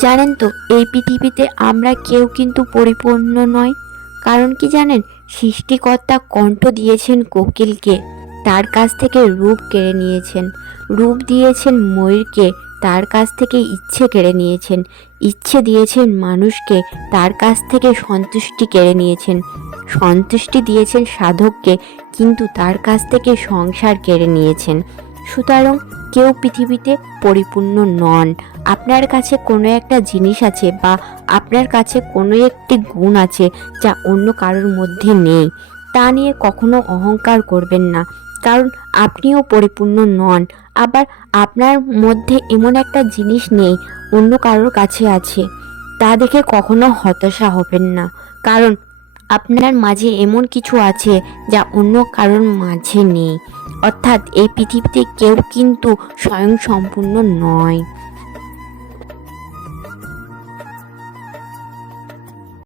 জানেন তো, এই পৃথিবীতে আমরা কেউ কিন্তু পরিপূর্ণ নয়। কারণ কি জানেন? সৃষ্টিকর্তা কণ্ঠ দিয়েছেন কোকিলকে, তার কাছ থেকে রূপ কেড়ে নিয়েছেন। রূপ দিয়েছেন ময়ূরকে, তার কাছ থেকে ইচ্ছে কেড়ে নিয়েছেন। ইচ্ছে দিয়েছেন মানুষকে, তার কাছ থেকে সন্তুষ্টি কেড়ে নিয়েছেন। সন্তুষ্টি দিয়েছেন সাধককে, কিন্তু তার কাছ থেকে সংসার কেড়ে নিয়েছেন। সুতরাং কেউ পৃথিবীতে পরিপূর্ণ নন। আপনার কাছে কোনো একটা জিনিস আছে বা আপনার কাছে কোনো একটি গুণ আছে যা অন্য কারোর মধ্যে নেই, তা নিয়ে কখনো অহংকার করবেন না। কারণ আপনিও পরিপূর্ণ নন। আবার আপনার মধ্যে এমন একটা জিনিস নেই, অন্য কারোর কাছে আছে, তা দেখে কখনো হতাশা হবেন না। কারণ আপনার মাঝে এমন কিছু আছে যা অন্য কারোর মাঝে নেই। অর্থাৎ এই পৃথিবীতে কেউ কিন্তু স্বয়ংসম্পূর্ণ নয়।